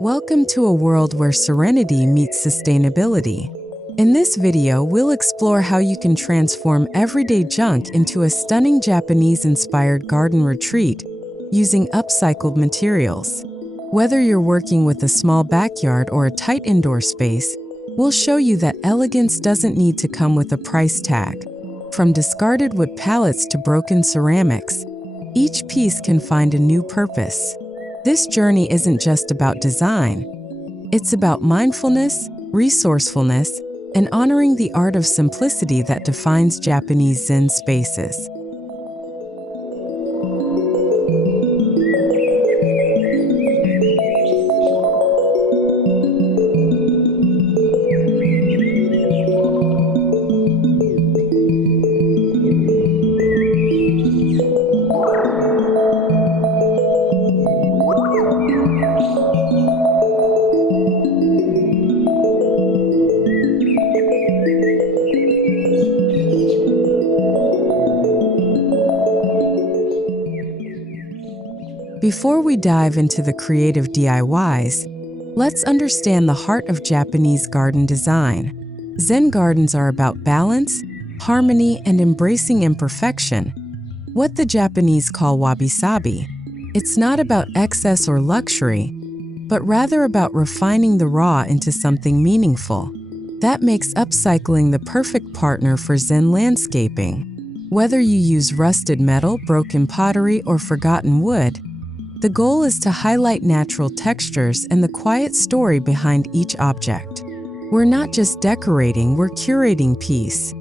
Welcome to a world where serenity meets sustainability. In this video, we'll explore how you can transform everyday junk into a stunning Japanese-inspired garden retreat using upcycled materials. Whether you're working with a small backyard or a tight indoor space, we'll show you that elegance doesn't need to come with a price tag. From discarded wood pallets to broken ceramics, each piece can find a new purpose. This journey isn't just about design. It's about mindfulness, resourcefulness, and honoring the art of simplicity that defines Japanese Zen spaces. Before we dive into the creative DIYs, let's understand the heart of Japanese garden design. Zen gardens are about balance, harmony, and embracing imperfection, what the Japanese call wabi-sabi. It's not about excess or luxury, but rather about refining the raw into something meaningful. That makes upcycling the perfect partner for Zen landscaping. Whether you use rusted metal, broken pottery, or forgotten wood, the goal is to highlight natural textures and the quiet story behind each object. We're not just decorating, we're curating peace.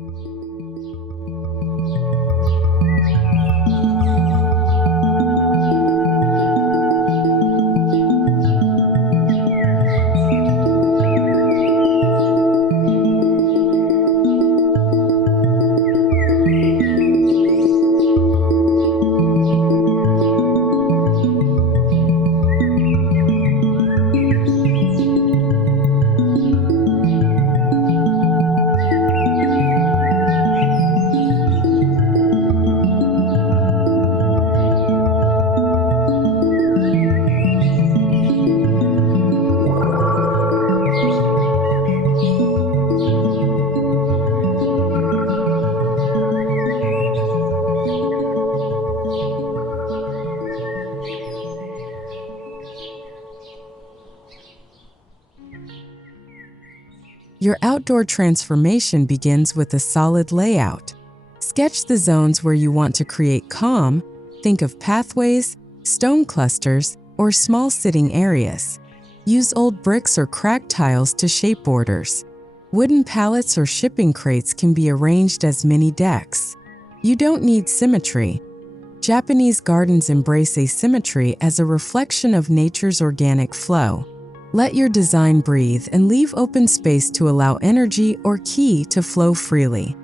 Your outdoor transformation begins with a solid layout. Sketch the zones where you want to create calm. Think of pathways, stone clusters, or small sitting areas. Use old bricks or cracked tiles to shape borders. Wooden pallets or shipping crates can be arranged as mini decks. You don't need symmetry. Japanese gardens embrace asymmetry as a reflection of nature's organic flow. Let your design breathe and leave open space to allow energy or ki to flow freely.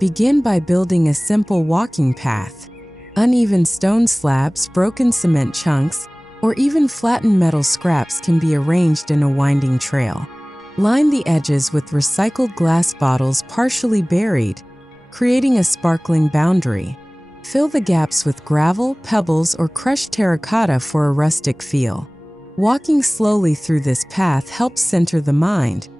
Begin by building a simple walking path. Uneven stone slabs, broken cement chunks, or even flattened metal scraps can be arranged in a winding trail. Line the edges with recycled glass bottles partially buried, creating a sparkling boundary. Fill the gaps with gravel, pebbles, or crushed terracotta for a rustic feel. Walking slowly through this path helps center the mind,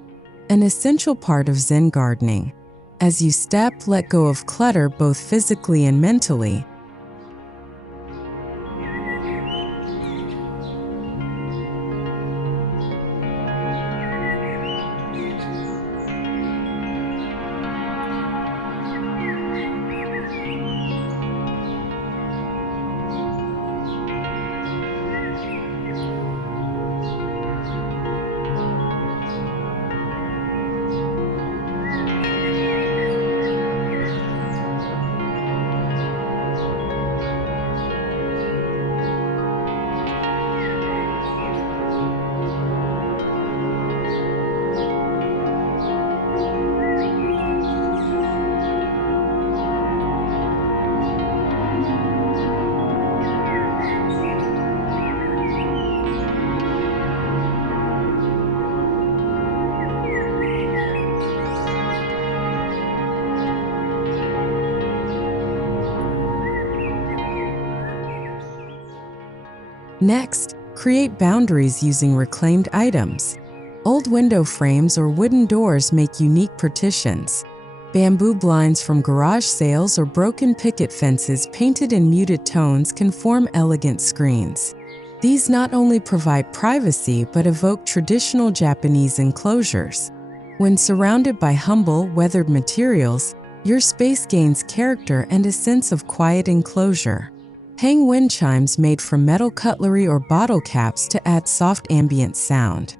an essential part of Zen gardening. As you step, let go of clutter both physically and mentally. Next, create boundaries using reclaimed items. Old window frames or wooden doors make unique partitions. Bamboo blinds from garage sales or broken picket fences painted in muted tones can form elegant screens. These not only provide privacy but evoke traditional Japanese enclosures. When surrounded by humble, weathered materials, your space gains character and a sense of quiet enclosure. Hang wind chimes made from metal cutlery or bottle caps to add soft ambient sound.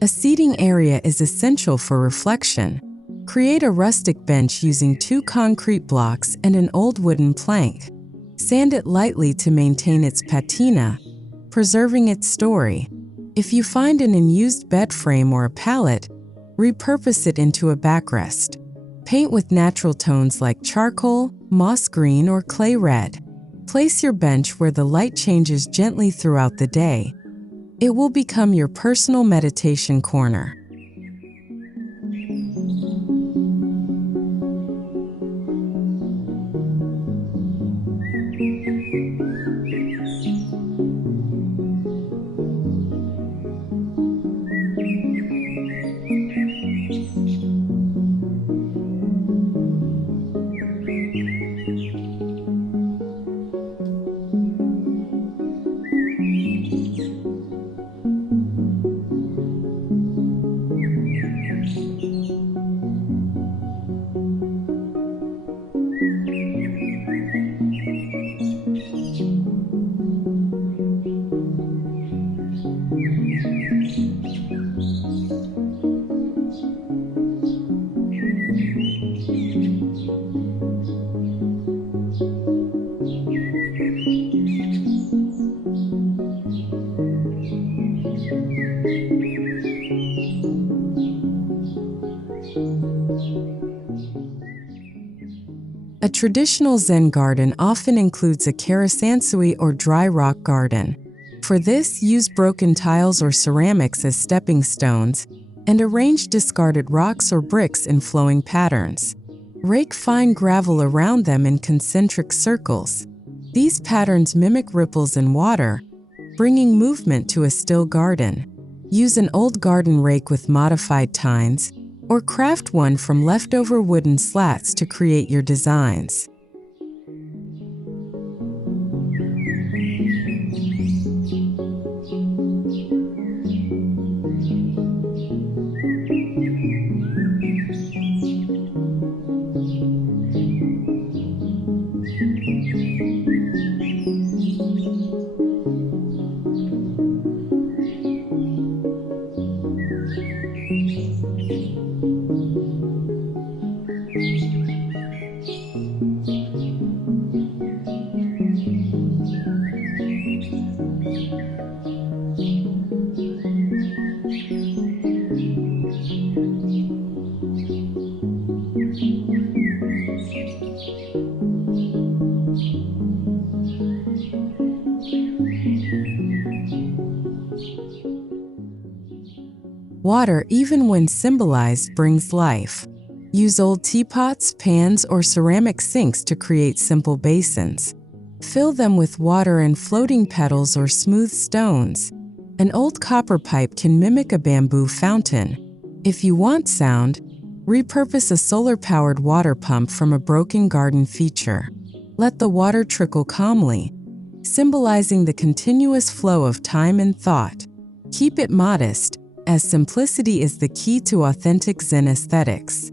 A seating area is essential for reflection. Create a rustic bench using 2 concrete blocks and an old wooden plank. Sand it lightly to maintain its patina, preserving its story. If you find an unused bed frame or a pallet, repurpose it into a backrest. Paint with natural tones like charcoal, moss green, or clay red. Place your bench where the light changes gently throughout the day. It will become your personal meditation corner. A traditional Zen garden often includes a Karesansui or dry rock garden. For this, use broken tiles or ceramics as stepping stones, and arrange discarded rocks or bricks in flowing patterns. Rake fine gravel around them in concentric circles. These patterns mimic ripples in water, bringing movement to a still garden. Use an old garden rake with modified tines, or craft one from leftover wooden slats to create your designs. Water, even when symbolized, brings life. Use old teapots, pans, or ceramic sinks to create simple basins. Fill them with water and floating petals or smooth stones. An old copper pipe can mimic a bamboo fountain. If you want sound, repurpose a solar-powered water pump from a broken garden feature. Let the water trickle calmly, symbolizing the continuous flow of time and thought. Keep it modest, as simplicity is the key to authentic Zen aesthetics.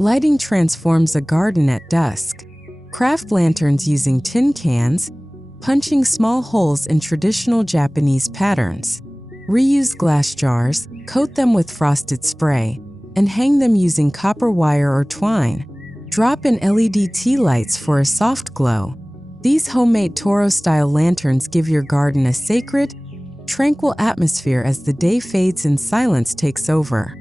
Lighting transforms a garden at dusk. Craft lanterns using tin cans, punching small holes in traditional Japanese patterns. Reuse glass jars, coat them with frosted spray, and hang them using copper wire or twine. Drop in LED tea lights for a soft glow. These homemade Toro-style lanterns give your garden a sacred, tranquil atmosphere as the day fades and silence takes over.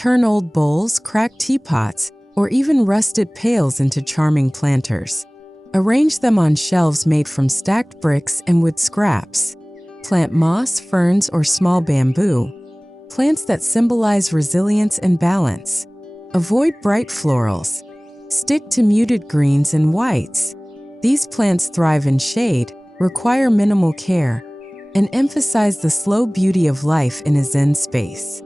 Turn old bowls, cracked teapots, or even rusted pails into charming planters. Arrange them on shelves made from stacked bricks and wood scraps. Plant moss, ferns, or small bamboo, plants that symbolize resilience and balance. Avoid bright florals. Stick to muted greens and whites. These plants thrive in shade, require minimal care, and emphasize the slow beauty of life in a Zen space.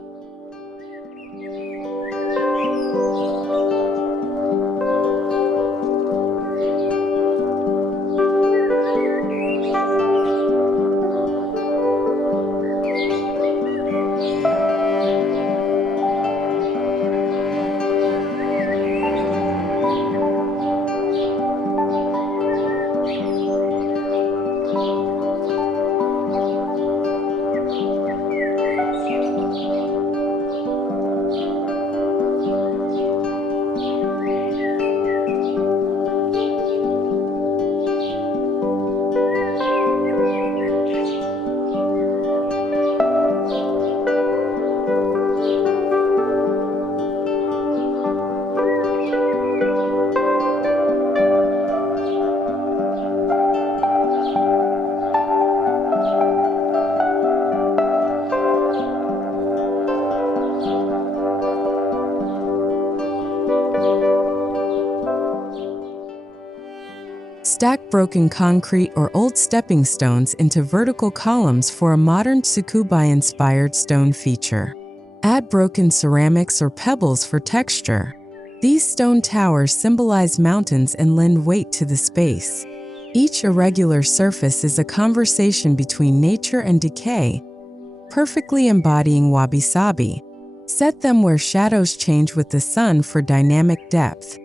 Stack broken concrete or old stepping stones into vertical columns for a modern Tsukubai-inspired stone feature. Add broken ceramics or pebbles for texture. These stone towers symbolize mountains and lend weight to the space. Each irregular surface is a conversation between nature and decay, perfectly embodying wabi-sabi. Set them where shadows change with the sun for dynamic depth.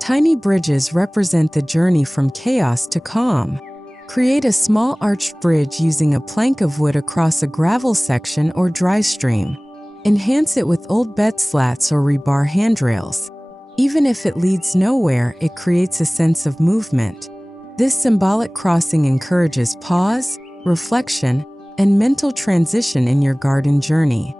Tiny bridges represent the journey from chaos to calm. Create a small arched bridge using a plank of wood across a gravel section or dry stream. Enhance it with old bed slats or rebar handrails. Even if it leads nowhere, it creates a sense of movement. This symbolic crossing encourages pause, reflection, and mental transition in your garden journey.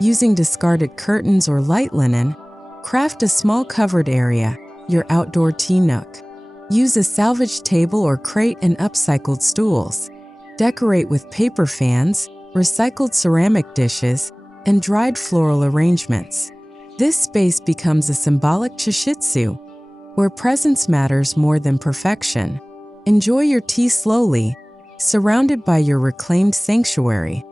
Using discarded curtains or light linen, craft a small covered area, your outdoor tea nook. Use a salvaged table or crate and upcycled stools. Decorate with paper fans, recycled ceramic dishes, and dried floral arrangements. This space becomes a symbolic chushitsu, where presence matters more than perfection. Enjoy your tea slowly, surrounded by your reclaimed sanctuary.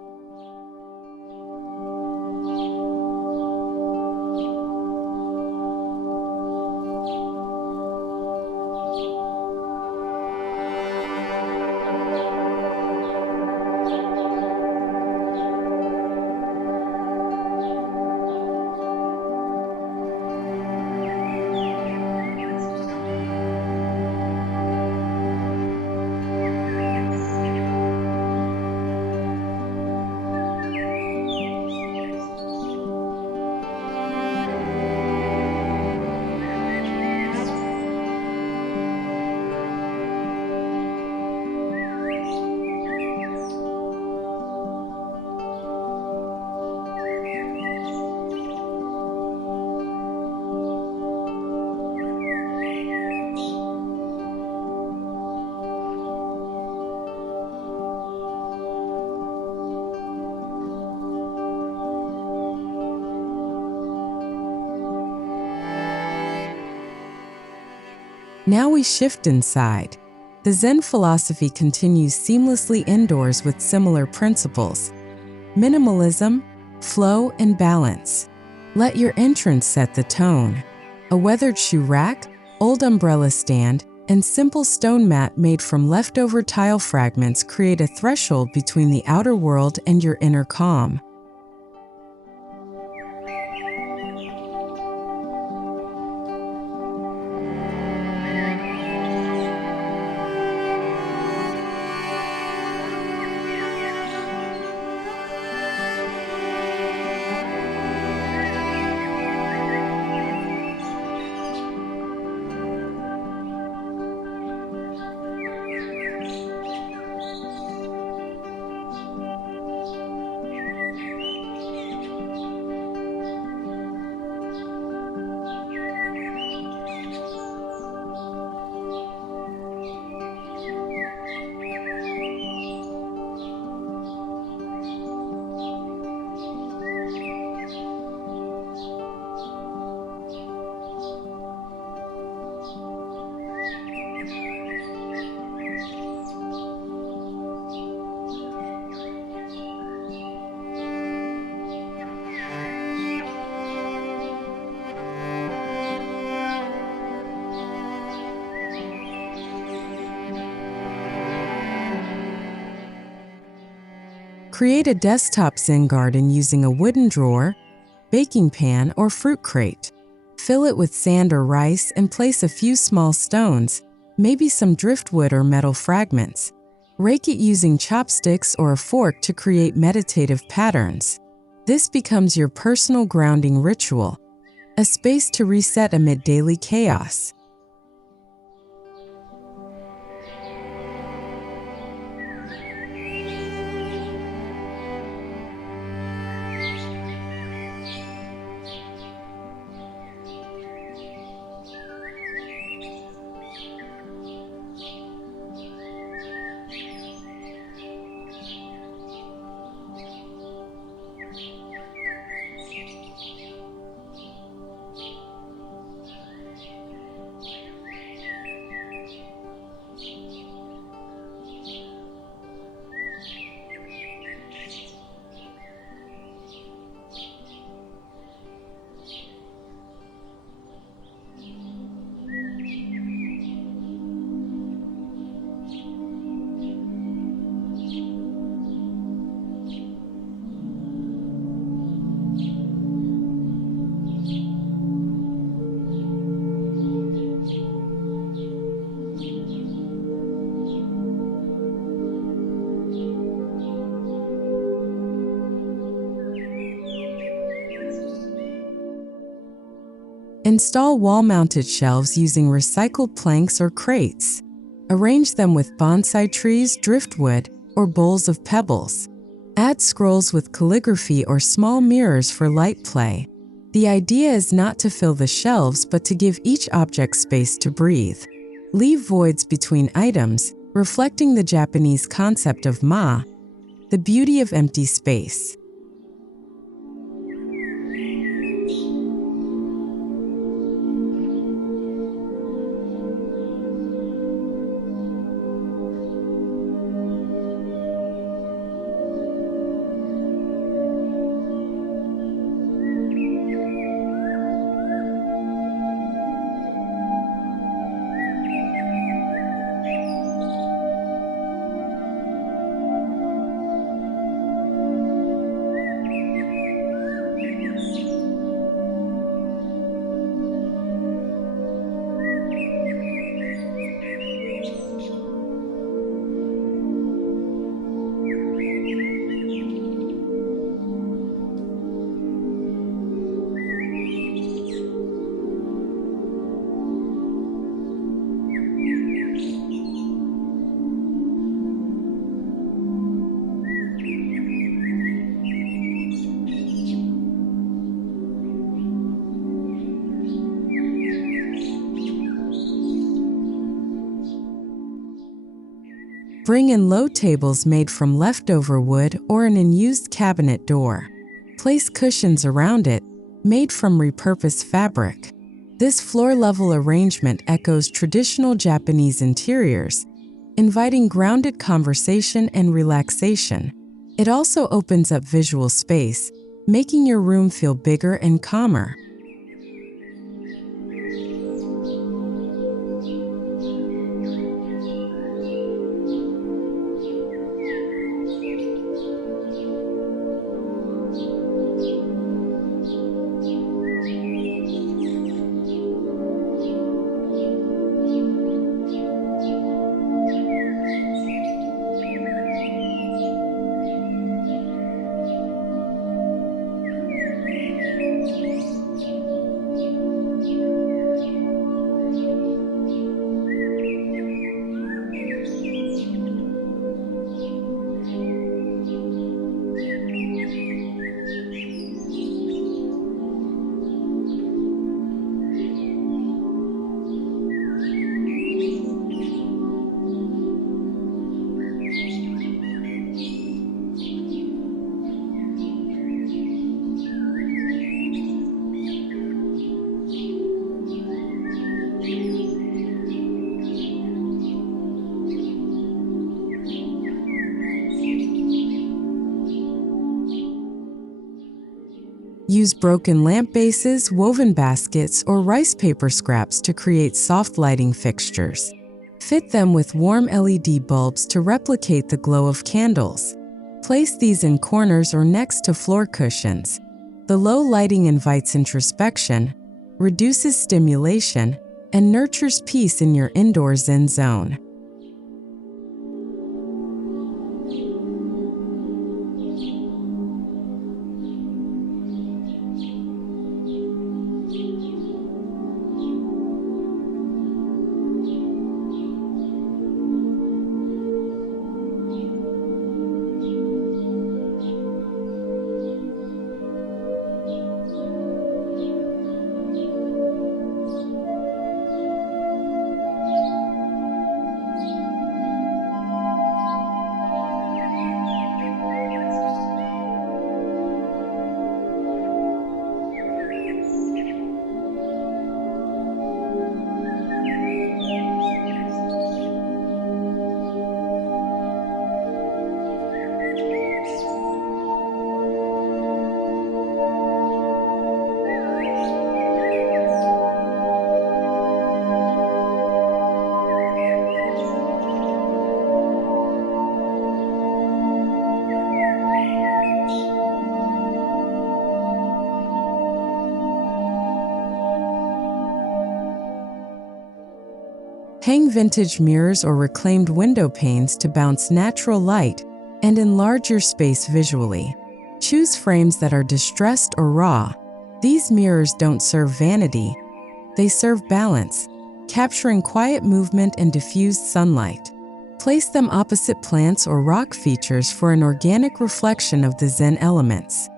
Now we shift inside. The Zen philosophy continues seamlessly indoors with similar principles: minimalism, flow, and balance. Let your entrance set the tone. A weathered shoe rack, old umbrella stand, and simple stone mat made from leftover tile fragments create a threshold between the outer world and your inner calm. Create a desktop Zen garden using a wooden drawer, baking pan, or fruit crate. Fill it with sand or rice and place a few small stones, maybe some driftwood or metal fragments. Rake it using chopsticks or a fork to create meditative patterns. This becomes your personal grounding ritual, a space to reset amid daily chaos. Install wall-mounted shelves using recycled planks or crates. Arrange them with bonsai trees, driftwood, or bowls of pebbles. Add scrolls with calligraphy or small mirrors for light play. The idea is not to fill the shelves, but to give each object space to breathe. Leave voids between items, reflecting the Japanese concept of ma, the beauty of empty space. Bring in low tables made from leftover wood or an unused cabinet door. Place cushions around it, made from repurposed fabric. This floor-level arrangement echoes traditional Japanese interiors, inviting grounded conversation and relaxation. It also opens up visual space, making your room feel bigger and calmer. Use broken lamp bases, woven baskets, or rice paper scraps to create soft lighting fixtures. Fit them with warm LED bulbs to replicate the glow of candles. Place these in corners or next to floor cushions. The low lighting invites introspection, reduces stimulation, and nurtures peace in your indoor Zen zone. Hang vintage mirrors or reclaimed window panes to bounce natural light and enlarge your space visually. Choose frames that are distressed or raw. These mirrors don't serve vanity, they serve balance, capturing quiet movement and diffused sunlight. Place them opposite plants or rock features for an organic reflection of the Zen elements.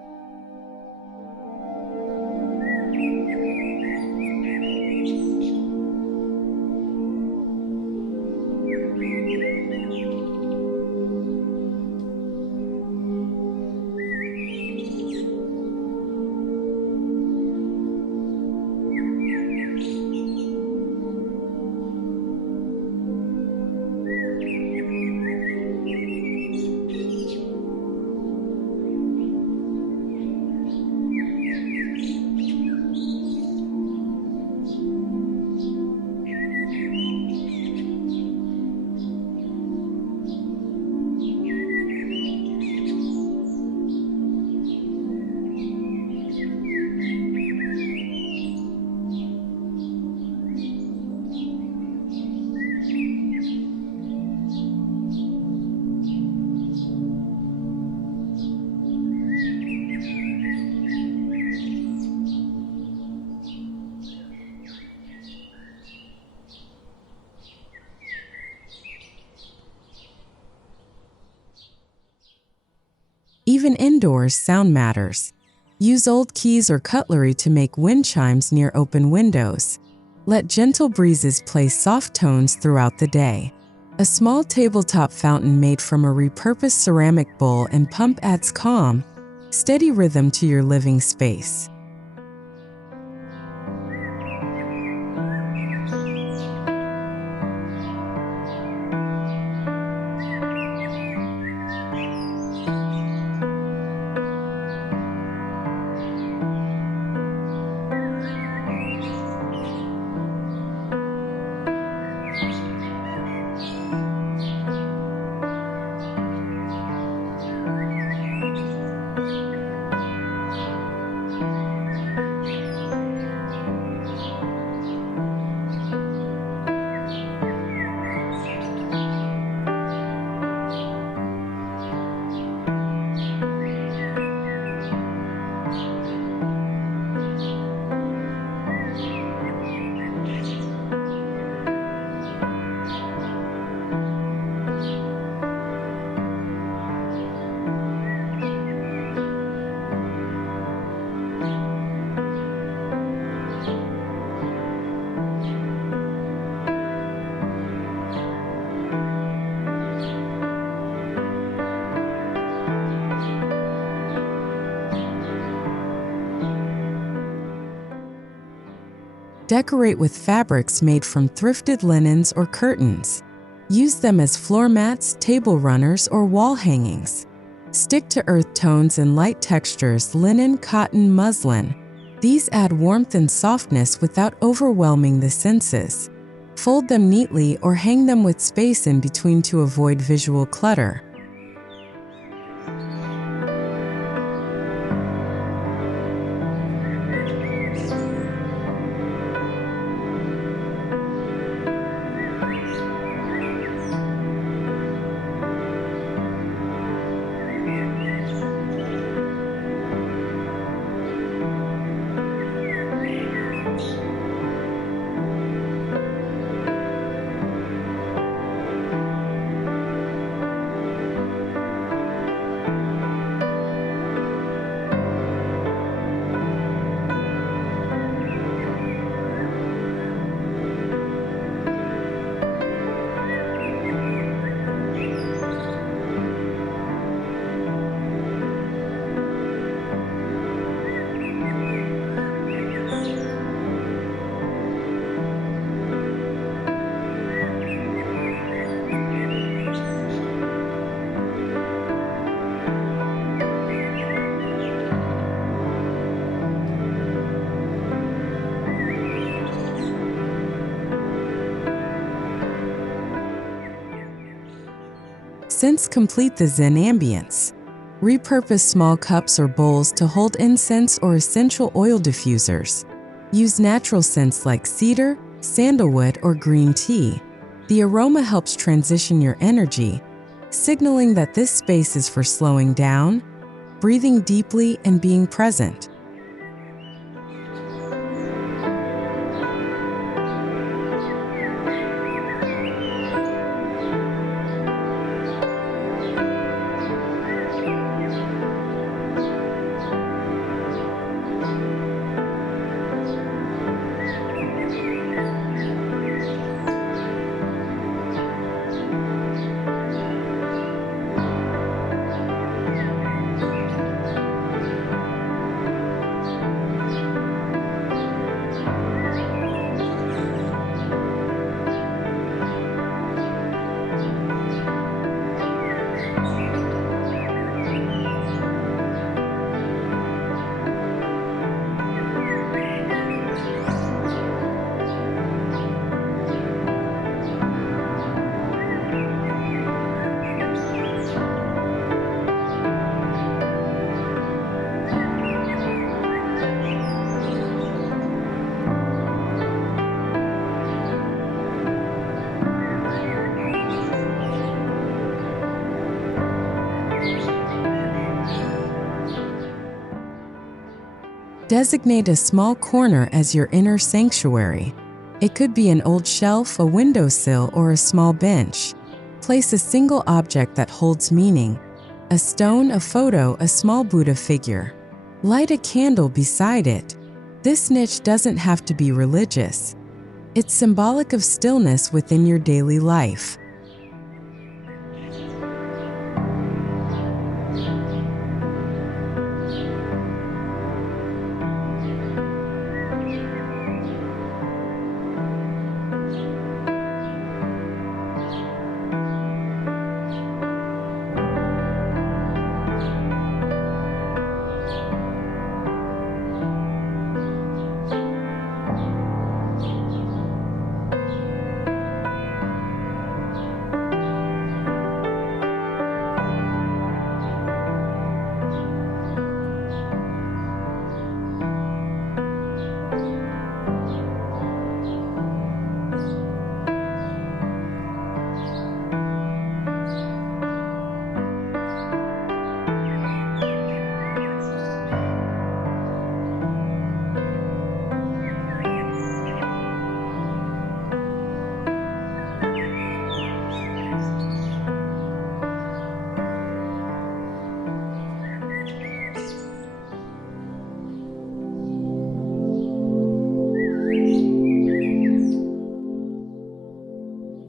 Even indoors, sound matters. Use old keys or cutlery to make wind chimes near open windows. Let gentle breezes play soft tones throughout the day. A small tabletop fountain made from a repurposed ceramic bowl and pump adds calm, steady rhythm to your living space. Decorate with fabrics made from thrifted linens or curtains. Use them as floor mats, table runners, or wall hangings. Stick to earth tones and light textures: linen, cotton, muslin. These add warmth and softness without overwhelming the senses. Fold them neatly or hang them with space in between to avoid visual clutter. Scents complete the Zen ambience. Repurpose small cups or bowls to hold incense or essential oil diffusers. Use natural scents like cedar, sandalwood, or green tea. The aroma helps transition your energy, signaling that this space is for slowing down, breathing deeply, and being present. Designate a small corner as your inner sanctuary. It could be an old shelf, a windowsill, or a small bench. Place a single object that holds meaning: a stone, a photo, a small Buddha figure. Light a candle beside it. This niche doesn't have to be religious. It's symbolic of stillness within your daily life.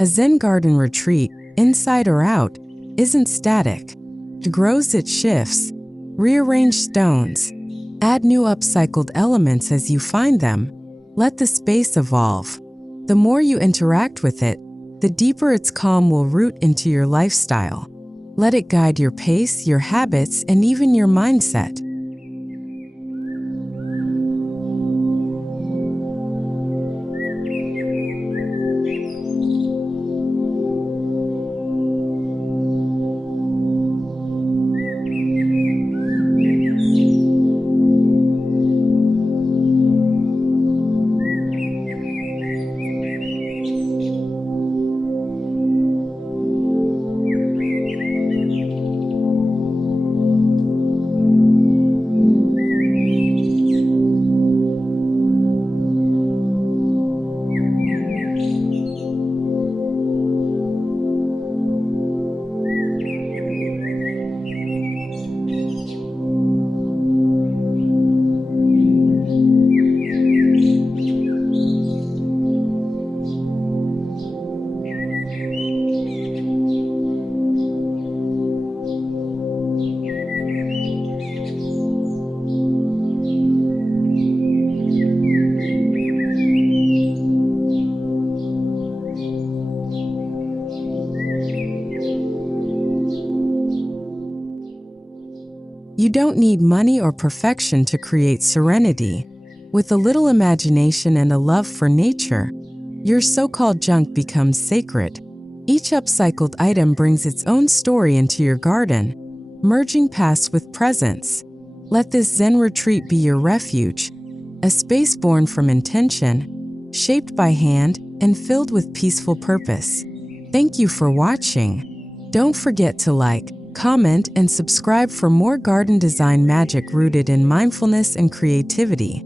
A Zen garden retreat, inside or out, isn't static. It grows, it shifts. Rearrange stones. Add new upcycled elements as you find them. Let the space evolve. The more you interact with it, the deeper its calm will root into your lifestyle. Let it guide your pace, your habits, and even your mindset. You don't need money or perfection to create serenity. With a little imagination and a love for nature, your so-called junk becomes sacred. Each upcycled item brings its own story into your garden, merging past with presence. Let this Zen retreat be your refuge, a space born from intention, shaped by hand, and filled with peaceful purpose. Thank you for watching. Don't forget to like, comment, and subscribe for more garden design magic rooted in mindfulness and creativity.